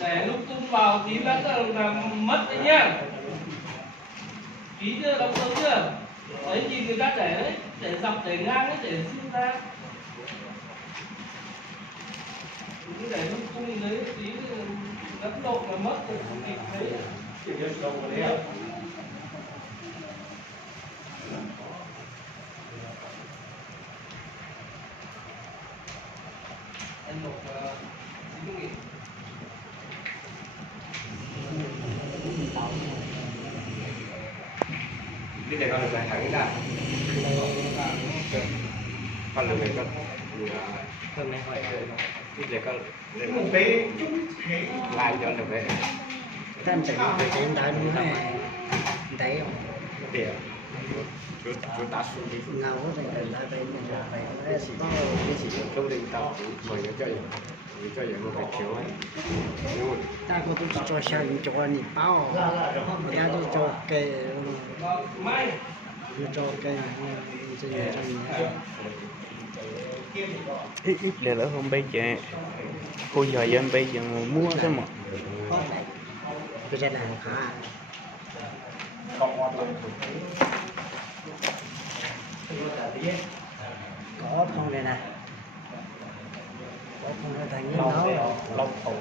Để lúc tung vào tí lát là mất đấy nhá. Ký chưa, đóng dấu chưa? Đấy nhìn người ta để dọc để ngang ấy, để xin ra. Cứ để lúc tung đấy tí gắn độ là mất rồi không kịp thấy. Chỉ được đầu vào đấy à? Anh một xin nghỉ. Cái này con được lại thẳng ra. Con được con hôm nay hỏi cái này con một tí chút lại cho được vậy. Các anh chạy về trên đá đúng không? Đấy không? Tiền. Chú ta xuống đi. Ngầu quá thì đá đây mình phải nói gì đó cái gì Không định tao mời nó chơi. Cho vậy một cái chiếu ấy. ta có tôi cho sao những cho anh bao ta cho cái cho cái ít là lỡ không bây giờ cô giờ dân bây giờ mua cái một cái này là hả có không đây nè có không đây thành như nó Long thầu.